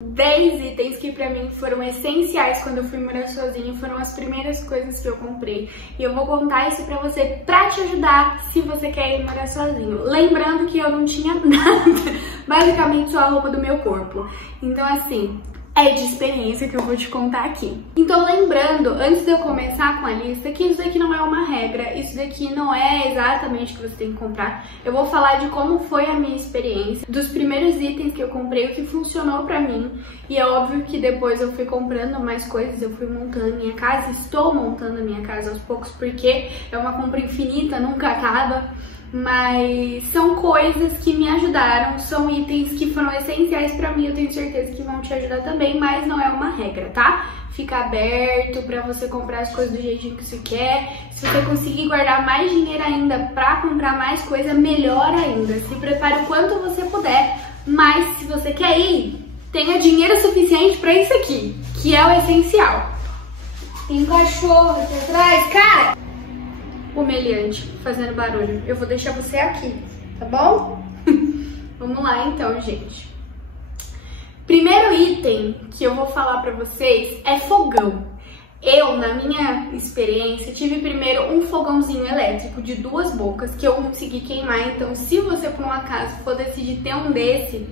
10 itens que pra mim foram essenciais quando eu fui morar sozinha, foram as primeiras coisas que eu comprei. E eu vou contar isso pra você, pra te ajudar se você quer ir morar sozinho. Lembrando que eu não tinha nada, basicamente só a roupa do meu corpo. Então assim, é de experiência que eu vou te contar aqui. Então lembrando, antes de eu começar com a lista, que isso daqui não é uma regra, isso daqui não é exatamente o que você tem que comprar. Eu vou falar de como foi a minha experiência, dos primeiros itens que eu comprei, o que funcionou pra mim. E é óbvio que depois eu fui comprando mais coisas, eu fui montando a minha casa, estou montando a minha casa aos poucos, porque é uma compra infinita, nunca acaba. Mas são coisas que me ajudaram, são itens que foram essenciais pra mim, eu tenho certeza que vão te ajudar também, mas não é uma regra, tá? Fica aberto pra você comprar as coisas do jeitinho que você quer. Se você conseguir guardar mais dinheiro ainda pra comprar mais coisa, melhor ainda. Se prepare o quanto você puder, mas se você quer ir, tenha dinheiro suficiente pra isso aqui, que é o essencial. Tem um cachorro aqui atrás, cara! Humilhante, fazendo barulho. Eu vou deixar você aqui, tá bom? Vamos lá então, gente. Primeiro item que eu vou falar pra vocês é fogão. Eu, na minha experiência, tive primeiro um fogãozinho elétrico de 2 bocas que eu consegui queimar. Então, se você por um acaso for decidir ter um desse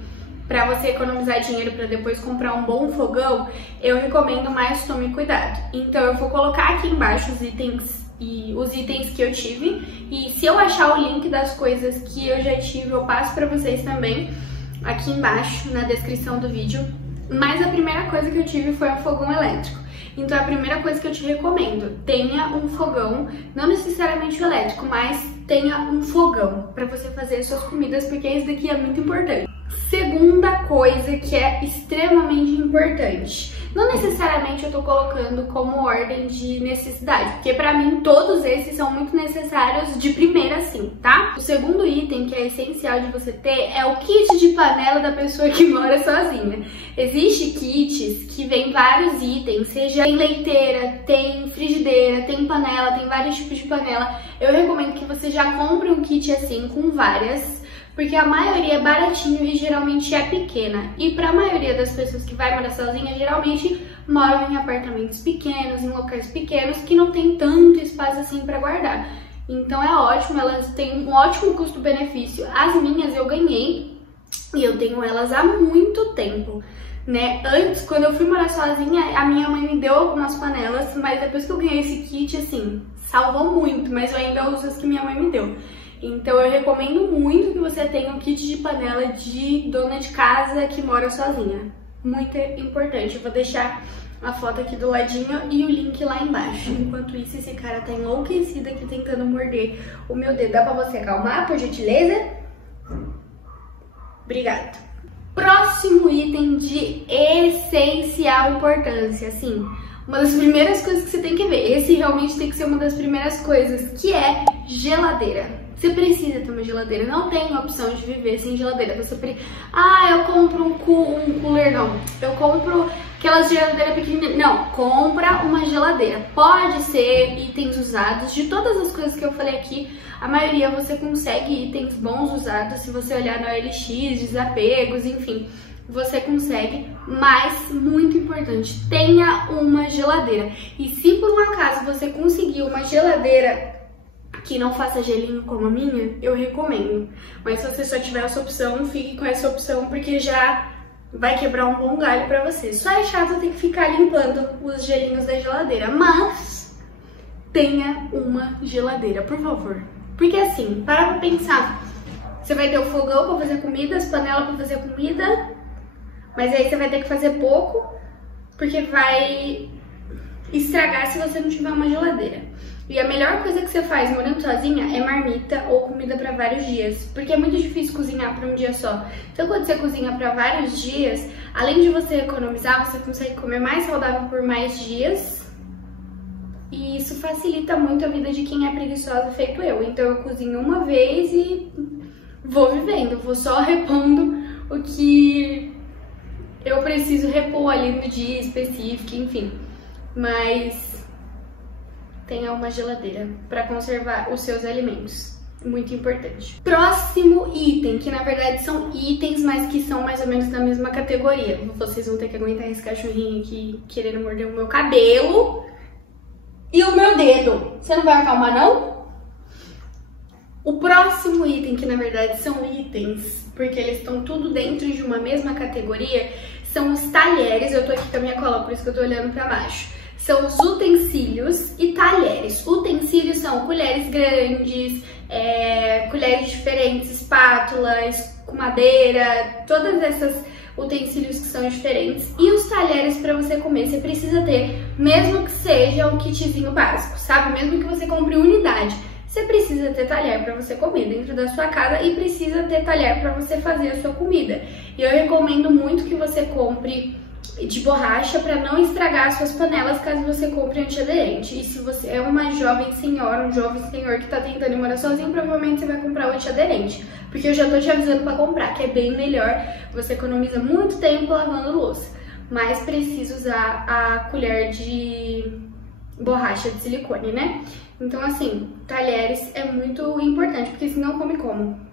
pra você economizar dinheiro pra depois comprar um bom fogão, eu recomendo, mais tome cuidado. Então, eu vou colocar aqui embaixo os itens que eu tive, e se eu achar o link das coisas que eu já tive, eu passo pra vocês também aqui embaixo na descrição do vídeo. Mas a primeira coisa que eu tive foi um fogão elétrico. Então a primeira coisa que eu te recomendo, tenha um fogão, não necessariamente elétrico, mas tenha um fogão pra você fazer as suas comidas, porque isso daqui é muito importante. Segunda coisa que é extremamente importante, não necessariamente eu tô colocando como ordem de necessidade, porque pra mim todos esses são muito necessários de primeira sim, tá? O segundo item que é essencial de você ter é o kit de panela da pessoa que mora sozinha. Existem kits que vem vários itens, seja tem leiteira, tem frigideira, tem panela, tem vários tipos de panela. Eu recomendo que você já compre um kit assim com várias, porque a maioria é baratinho e geralmente é pequena. E para a maioria das pessoas que vai morar sozinha, geralmente moram em apartamentos pequenos, em locais pequenos, que não tem tanto espaço assim para guardar. Então é ótimo, elas têm um ótimo custo-benefício. As minhas eu ganhei e eu tenho elas há muito tempo, né? Antes, quando eu fui morar sozinha, a minha mãe me deu algumas panelas, mas depois que eu ganhei esse kit, assim, salvou muito, mas eu ainda uso as que minha mãe me deu. Então eu recomendo muito que você tenha um kit de panela de dona de casa que mora sozinha. Muito importante. Eu vou deixar a foto aqui do ladinho e o link lá embaixo. Enquanto isso, esse cara tá enlouquecido aqui tentando morder o meu dedo. Dá pra você acalmar, por gentileza? Obrigada. Próximo item de essencial importância, assim, uma das primeiras coisas que você tem que ver. Esse realmente tem que ser uma das primeiras coisas, que é geladeira. Você precisa ter uma geladeira, não tem opção de viver sem geladeira. Você eu compro um cooler, não. Eu compro aquelas geladeiras pequenininhas. Não, compra uma geladeira. Pode ser itens usados, de todas as coisas que eu falei aqui, a maioria você consegue itens bons usados. Se você olhar no OLX, desapegos, enfim, você consegue, mas muito importante, tenha uma geladeira. E se por um acaso você conseguir uma geladeira que não faça gelinho como a minha, eu recomendo. Mas se você só tiver essa opção, fique com essa opção, porque já vai quebrar um bom galho pra você. Só é chato ter que ficar limpando os gelinhos da geladeira, mas tenha uma geladeira, por favor. Porque assim, para pra pensar, você vai ter o fogão pra fazer comida, as panelas pra fazer comida, mas aí você vai ter que fazer pouco, porque vai estragar se você não tiver uma geladeira. E a melhor coisa que você faz morando sozinha é marmita ou comida para vários dias, porque é muito difícil cozinhar para um dia só. Então quando você cozinha para vários dias, além de você economizar, você consegue comer mais saudável por mais dias. E isso facilita muito a vida de quem é preguiçosa, feito eu. Então eu cozinho uma vez e vou vivendo, vou só repondo o que eu preciso repor ali no dia específico, enfim. Mas tenha uma geladeira para conservar os seus alimentos. Muito importante. Próximo item, que na verdade são itens, mas que são mais ou menos da mesma categoria. Vocês vão ter que aguentar esse cachorrinho aqui querendo morder o meu cabelo e o meu dedo. Você não vai acalmar, não? O próximo item, que na verdade são itens, porque eles estão tudo dentro de uma mesma categoria, são os talheres. Eu tô aqui com a minha cola, por isso que eu tô olhando pra baixo. São os utensílios e talheres. Utensílios são colheres grandes, colheres diferentes, espátulas com madeira, todas essas utensílios que são diferentes. E os talheres para você comer, você precisa ter, mesmo que seja um kitzinho básico, sabe? Mesmo que você compre unidade, você precisa ter talher para você comer dentro da sua casa e precisa ter talher para você fazer a sua comida. E eu recomendo muito que você compre de borracha para não estragar as suas panelas caso você compre antiaderente. E se você é uma jovem senhora, um jovem senhor que tá tentando ir morar sozinho, provavelmente você vai comprar o antiaderente, porque eu já tô te avisando para comprar, que é bem melhor, você economiza muito tempo lavando louça, mas precisa usar a colher de borracha de silicone, né? Então assim, talheres é muito importante, porque senão come como?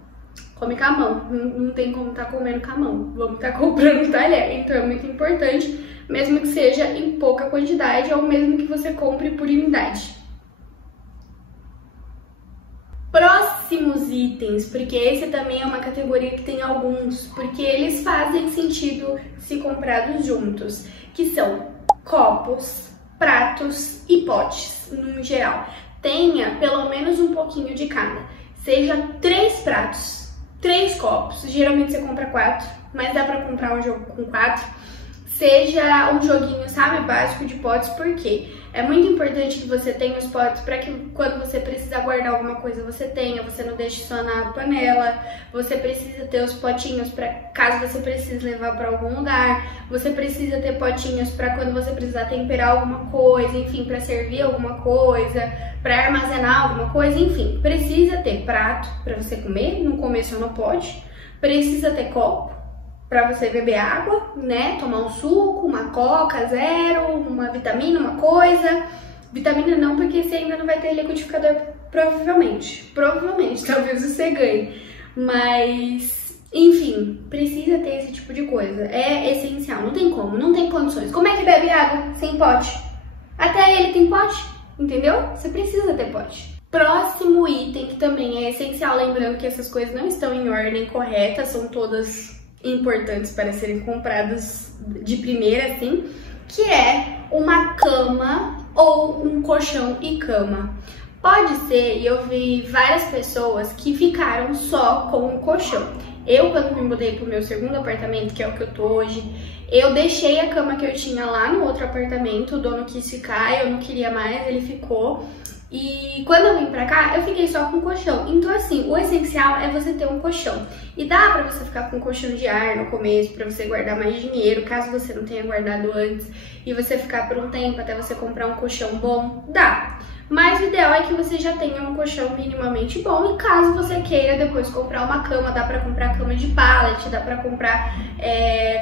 Come com a mão, não tem como estar comendo com a mão, vamos estar comprando talher, então é muito importante, mesmo que seja em pouca quantidade ou mesmo que você compre por unidade. Próximos itens, porque esse também é uma categoria que tem alguns, porque eles fazem sentido se comprados juntos, que são copos, pratos e potes, no geral. Tenha pelo menos um pouquinho de cada, seja 3 pratos, 3 copos, geralmente você compra 4, mas dá pra comprar um jogo com 4. Seja um joguinho, sabe, básico de potes, porque é muito importante que você tenha os potes para que quando você precisar guardar alguma coisa você tenha, você não deixe só na panela. Você precisa ter os potinhos para caso você precise levar para algum lugar. Você precisa ter potinhos para quando você precisar temperar alguma coisa, enfim, para servir alguma coisa, para armazenar alguma coisa, enfim. Precisa ter prato para você comer, não comer só no pote. Precisa ter copo para você beber água, né? Tomar um suco, uma coca zero, uma vitamina, uma coisa. Vitamina não, porque você ainda não vai ter liquidificador, provavelmente. Provavelmente, talvez você ganhe. Mas, enfim, precisa ter esse tipo de coisa. É essencial, não tem como, não tem condições. Como é que bebe água sem pote? Até ele tem pote, entendeu? Você precisa ter pote. Próximo item, que também é essencial, lembrando que essas coisas não estão em ordem correta, são todas importantes para serem compradas de primeira, assim, que é uma cama ou um colchão e cama. Pode ser, e eu vi várias pessoas que ficaram só com o colchão. Eu, quando me mudei pro meu segundo apartamento, que é o que eu tô hoje, eu deixei a cama que eu tinha lá no outro apartamento, o dono quis ficar, eu não queria mais, ele ficou. E quando eu vim pra cá, eu fiquei só com colchão. Então assim, o essencial é você ter um colchão. E dá pra você ficar com um colchão de ar no começo, pra você guardar mais dinheiro, caso você não tenha guardado antes, e você ficar por um tempo até você comprar um colchão bom, dá. Mas o ideal é que você já tenha um colchão minimamente bom, e caso você queira depois comprar uma cama, dá pra comprar cama de pallet, dá pra comprar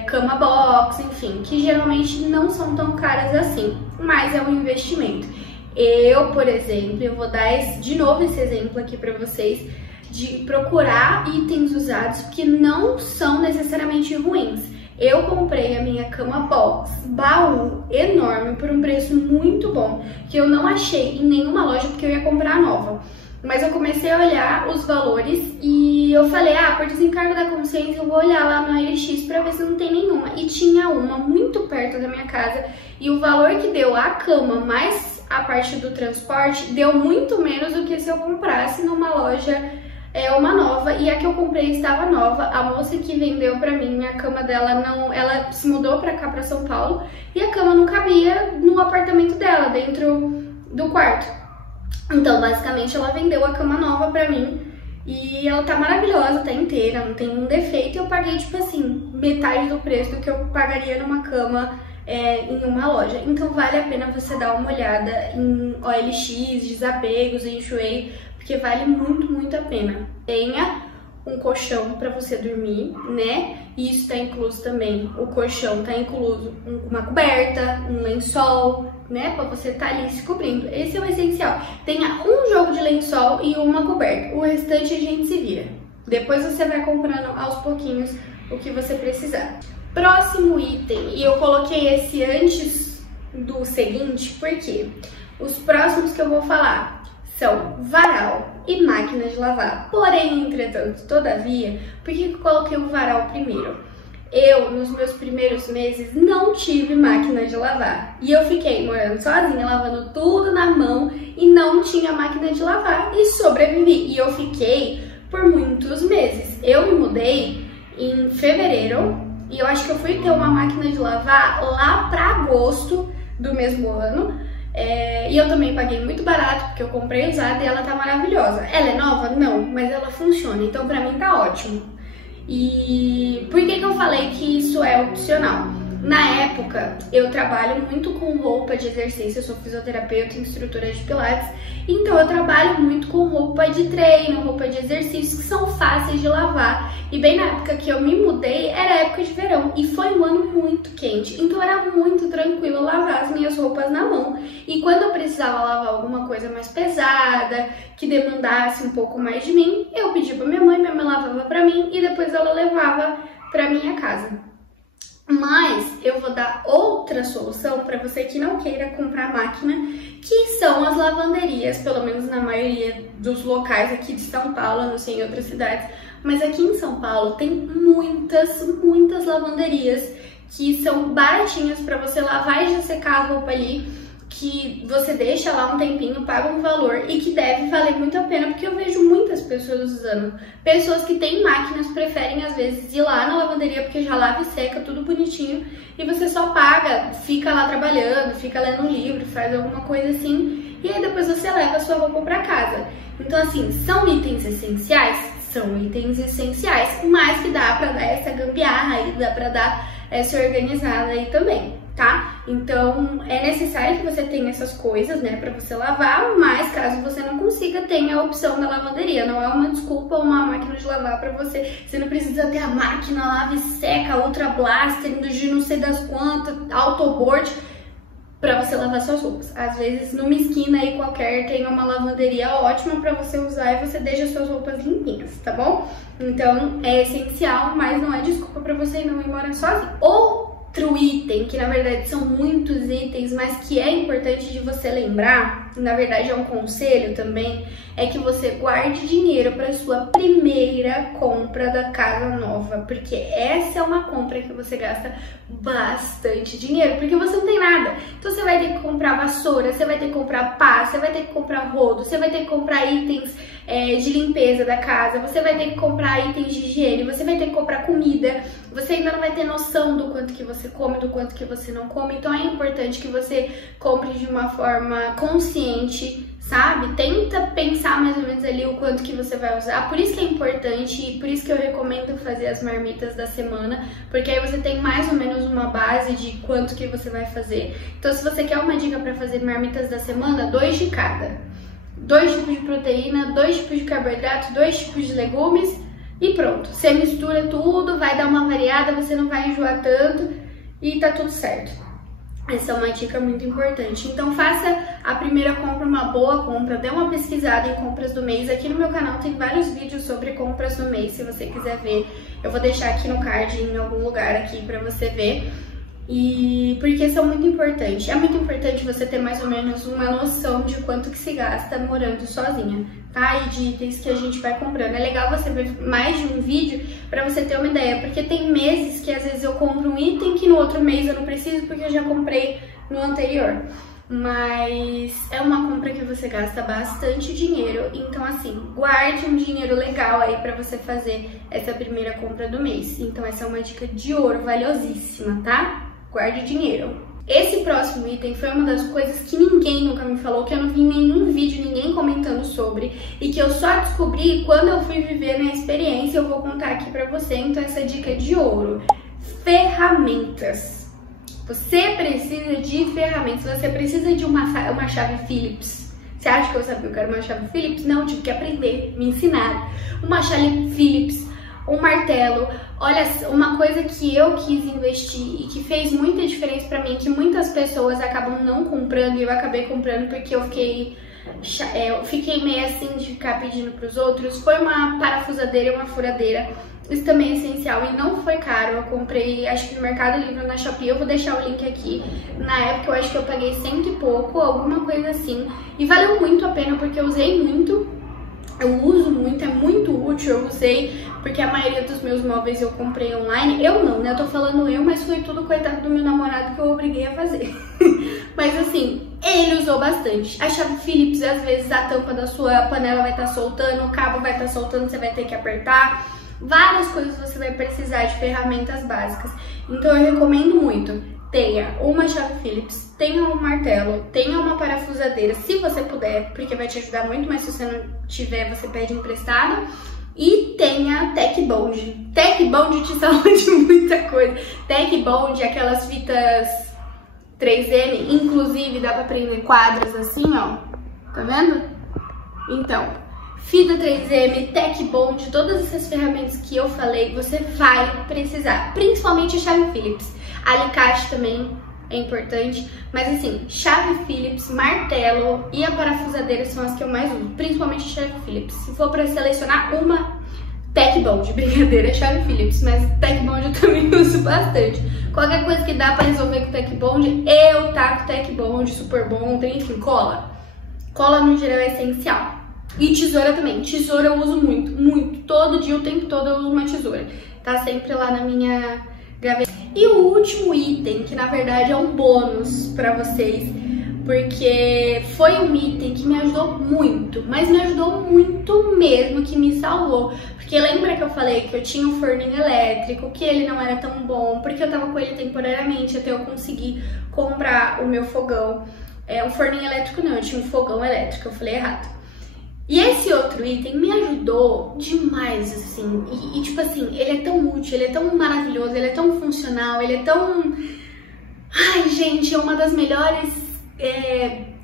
cama box, enfim, que geralmente não são tão caras assim, mas é um investimento. Eu, por exemplo, eu vou dar de novo esse exemplo aqui pra vocês, de procurar itens usados que não são necessariamente ruins. Eu comprei a minha cama box, baú enorme, por um preço muito bom, que eu não achei em nenhuma loja porque eu ia comprar nova. Mas eu comecei a olhar os valores e eu falei, por desencargo da consciência eu vou olhar lá no OLX pra ver se não tem nenhuma. E tinha uma muito perto da minha casa e o valor que deu a cama mais a parte do transporte deu muito menos do que se eu comprasse numa loja uma nova, e a que eu comprei estava nova. A moça que vendeu pra mim, a cama dela não, ela se mudou pra cá, pra São Paulo, e a cama não cabia no apartamento dela, dentro do quarto. Então, basicamente, ela vendeu a cama nova pra mim, e ela tá maravilhosa, tá inteira, não tem um defeito, e eu paguei, tipo assim, metade do preço do que eu pagaria numa cama em uma loja. Então vale a pena você dar uma olhada em OLX, Desapegos, Enjoei, porque vale muito, muito a pena. Tenha um colchão para você dormir, né? E isso tá incluso também, o colchão tá incluso uma coberta, um lençol, né? Para você tá ali se cobrindo. Esse é o essencial. Tenha um jogo de lençol e uma coberta. O restante a gente se vira. Depois você vai comprando aos pouquinhos o que você precisar. Próximo item, e eu coloquei esse antes do seguinte, porque os próximos que eu vou falar são varal e máquina de lavar. Porém, entretanto, todavia, por que eu coloquei o varal primeiro? Eu, nos meus primeiros meses, não tive máquina de lavar. E eu fiquei morando sozinha, lavando tudo na mão e não tinha máquina de lavar e sobrevivi. E eu fiquei por muitos meses. Eu me mudei em fevereiro e eu acho que eu fui ter uma máquina de lavar lá para agosto do mesmo ano. E eu também paguei muito barato, porque eu comprei usada e ela tá maravilhosa. Ela é nova? Não, mas ela funciona, então pra mim tá ótimo. E por que eu falei que isso é opcional? Na época, eu trabalho muito com roupa de exercício, eu sou fisioterapeuta e instrutora de pilates, então eu trabalho muito com roupa de treino, roupa de exercício, que são fáceis de lavar. E bem na época que eu me mudei, era época de verão, e foi um ano muito quente, então era muito tranquilo lavar as minhas roupas na mão. E quando eu precisava lavar alguma coisa mais pesada, que demandasse um pouco mais de mim, eu pedia pra minha mãe lavava pra mim, e depois ela levava pra minha casa. Mas eu vou dar outra solução para você que não queira comprar máquina, que são as lavanderias, pelo menos na maioria dos locais aqui de São Paulo, não sei em outras cidades, mas aqui em São Paulo tem muitas lavanderias que são baratinhas para você lavar e já secar a roupa ali, que você deixa lá um tempinho, paga um valor e que deve valer muito a pena, porque eu vejo muitas pessoas usando. Pessoas que têm máquinas preferem às vezes ir lá na lavanderia porque já lava e seca tudo bonitinho e você só paga, fica lá trabalhando, fica lendo um livro, faz alguma coisa assim e aí depois você leva a sua roupa para casa. Então assim, são itens essenciais? São itens essenciais, mas que dá pra dar essa gambiarra aí, dá pra dar essa organizada aí também. Tá? Então é necessário que você tenha essas coisas, né, pra você lavar, mas caso você não consiga, tenha a opção da lavanderia. Não é uma desculpa ou uma máquina de lavar pra você. Você não precisa ter a máquina lava e seca, Ultra Blaster, de não sei das quantas, Autoboard, pra você lavar suas roupas. Às vezes, numa esquina aí qualquer, tem uma lavanderia ótima pra você usar e você deixa suas roupas limpinhas, tá bom? Então é essencial, mas não é desculpa pra você não ir morar sozinho. Outro item, que na verdade são muitos itens, mas que é importante de você lembrar, na verdade é um conselho também, é que você guarde dinheiro para sua primeira compra da casa nova, porque essa é uma compra que você gasta bastante dinheiro, porque você não tem nada. Então você vai ter que comprar vassoura, você vai ter que comprar pá, você vai ter que comprar rodo, você vai ter que comprar itens de limpeza da casa, você vai ter que comprar itens de higiene, você vai ter que comprar comida, você ainda não vai ter noção do quanto que você come, do quanto que você não come, então é importante que você compre de uma forma consciente, sabe? Tenta pensar mais ou menos ali o quanto que você vai usar, por isso que é importante e por isso que eu recomendo fazer as marmitas da semana, porque aí você tem mais ou menos uma base de quanto que você vai fazer. Então se você quer uma dica para fazer marmitas da semana, 2 de cada. 2 tipos de proteína, 2 tipos de carboidrato, 2 tipos de legumes e pronto. Você mistura tudo, vai dar uma variada, você não vai enjoar tanto e tá tudo certo. Essa é uma dica muito importante. Então faça a primeira compra uma boa compra, dê uma pesquisada em compras do mês. Aqui no meu canal tem vários vídeos sobre compras do mês, se você quiser ver. Eu vou deixar aqui no card em algum lugar aqui pra você ver. E porque são muito importantes. É muito importante você ter mais ou menos uma noção de quanto que se gasta morando sozinha, tá? E de itens que a gente vai comprando. É legal você ver mais de um vídeo pra você ter uma ideia, porque tem meses que às vezes eu compro um item que no outro mês eu não preciso porque eu já comprei no anterior. Mas é uma compra que você gasta bastante dinheiro, então assim, guarde um dinheiro legal aí pra você fazer essa primeira compra do mês. Então essa é uma dica de ouro, valiosíssima, tá? Guarde dinheiro. Esse próximo item foi uma das coisas que ninguém nunca me falou, que eu não vi em nenhum vídeo ninguém comentando sobre e que eu só descobri quando eu fui viver a minha experiência. Eu vou contar aqui pra você, então essa dica é de ouro. Ferramentas. Você precisa de ferramentas, você precisa de uma chave Phillips, Você acha que eu sabia que era uma chave Phillips? Não, eu tive que aprender, me ensinaram. Uma chave Phillips, um martelo. Olha, uma coisa que eu quis investir e que fez muita diferença pra mim, que muitas pessoas acabam não comprando e eu acabei comprando porque eu fiquei meio assim de ficar pedindo pros outros, foi uma parafusadeira e uma furadeira. Isso também é essencial e não foi caro. Eu comprei, acho que no Mercado Livre, na Shopee, eu vou deixar o link aqui. Na época eu acho que eu paguei 100 e pouco, alguma coisa assim. E valeu muito a pena porque eu usei muito, eu uso muito, é muito útil, eu usei, porque a maioria dos meus móveis eu comprei online. Eu não, né? Eu tô falando eu, mas foi tudo coitado do meu namorado que eu obriguei a fazer. Mas assim, ele usou bastante. A chave Phillips, às vezes a tampa da sua panela vai estar soltando, o cabo vai estar soltando, você vai ter que apertar. Várias coisas você vai precisar de ferramentas básicas. Então eu recomendo muito. Tenha uma chave Phillips, tenha um martelo, tenha uma parafusadeira, se você puder, porque vai te ajudar muito, mas se você não tiver, você pede emprestado. E tenha Tech Bond. Tech Bond te salva de muita coisa. Tech Bond, aquelas fitas 3M, inclusive dá pra prender quadros assim, ó. Tá vendo? Então, fita 3M, Tech Bond, todas essas ferramentas que eu falei, você vai precisar. Principalmente a chave Phillips. Alicate também é importante, mas assim, chave Phillips, martelo e a parafusadeira são as que eu mais uso, principalmente a chave Phillips. Se for para selecionar uma, Tech Bond, brincadeira, chave Phillips, mas Tech Bond eu também uso bastante. Qualquer coisa que dá para resolver com Tech Bond, eu taco Tech Bond, Super Bond, enfim, cola. Cola no geral é essencial. E tesoura também, tesoura eu uso muito, muito, todo dia, o tempo todo eu uso uma tesoura. Tá sempre lá na minha gaveta. E o último item, que na verdade é um bônus pra vocês, porque foi um item que me ajudou muito, mas me ajudou muito mesmo, que me salvou. Porque lembra que eu falei que eu tinha um forninho elétrico, que ele não era tão bom, porque eu tava com ele temporariamente até eu conseguir comprar o meu fogão. Um forninho elétrico não, eu tinha um fogão elétrico, eu falei errado. E esse outro item me ajudou demais, assim, e tipo assim, ele é tão útil, ele é tão maravilhoso, ele é tão funcional, ele é tão... Ai, gente, é uma das melhores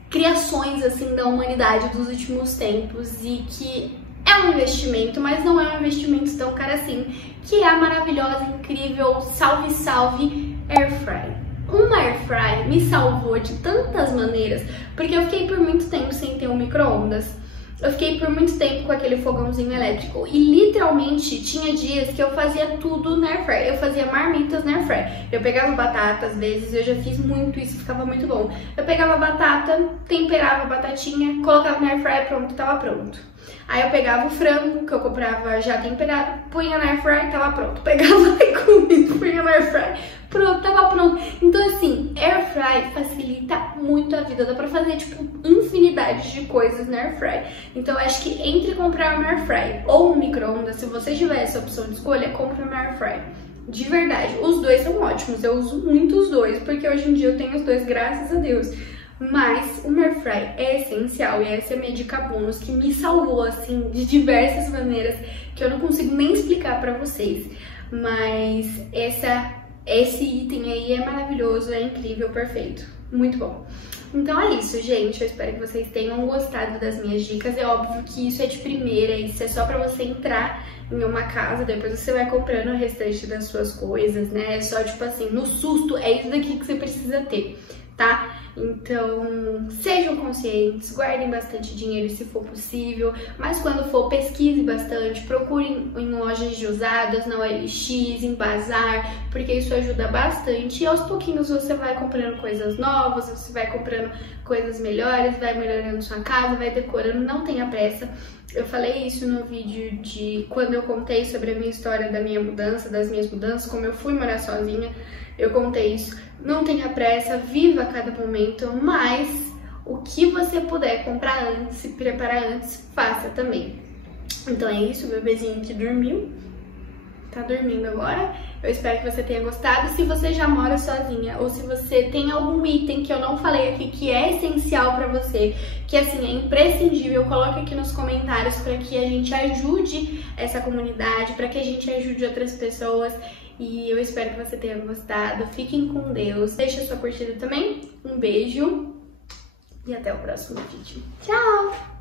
criações, assim, da humanidade dos últimos tempos e que é um investimento, mas não é um investimento tão caro assim, que é a maravilhosa, incrível, salve, salve, Airfry. Uma Airfry me salvou de tantas maneiras, porque eu fiquei por muito tempo sem ter um micro-ondas. Eu fiquei por muito tempo com aquele fogãozinho elétrico e literalmente tinha dias que eu fazia tudo na Airfry. Eu fazia marmitas na Airfry. Eu pegava batata, às vezes, eu já fiz muito isso, ficava muito bom. Eu pegava batata, temperava a batatinha, colocava na Airfry, pronto, tava pronto. Aí eu pegava o frango, que eu comprava já temperado, punha na Airfry, tava pronto. Pegava e comia, punha na Airfry, pronto, tava pronto. Então assim, Airfry facilita muito a vida, dá pra fazer tipo infinidade de coisas na Airfry. Então eu acho que entre comprar uma Airfry ou um micro-ondas, se você tiver essa opção de escolha, compre uma Airfry. De verdade, os dois são ótimos, eu uso muito os dois, porque hoje em dia eu tenho os dois, graças a Deus. Mas o Airfry é essencial e essa é a minha dica bônus que me salvou, assim, de diversas maneiras que eu não consigo nem explicar pra vocês. Mas esse item aí é maravilhoso, é incrível, perfeito, muito bom. Então é isso, gente, eu espero que vocês tenham gostado das minhas dicas. É óbvio que isso é de primeira, isso é só pra você entrar em uma casa, depois você vai comprando o restante das suas coisas, né? É só tipo assim, no susto, é isso daqui que você precisa ter, tá? Então, sejam conscientes, guardem bastante dinheiro se for possível, mas quando for, pesquise bastante, procurem em lojas de usadas, na OLX, em bazar, porque isso ajuda bastante e aos pouquinhos você vai comprando coisas novas, você vai comprando coisas melhores, vai melhorando sua casa, vai decorando, não tenha pressa. Eu falei isso no vídeo de quando eu contei sobre a minha história da minha mudança, das minhas mudanças, como eu fui morar sozinha, eu contei isso. Não tenha pressa, viva cada momento, mas o que você puder comprar antes, se preparar antes, faça também. Então é isso, o bebezinho que dormiu, tá dormindo agora. Eu espero que você tenha gostado. Se você já mora sozinha ou se você tem algum item que eu não falei aqui que é essencial pra você, que assim é imprescindível, coloque aqui nos comentários para que a gente ajude essa comunidade, para que a gente ajude outras pessoas. E eu espero que você tenha gostado. Fiquem com Deus. Deixa a sua curtida também. Um beijo. e até o próximo vídeo. Tchau!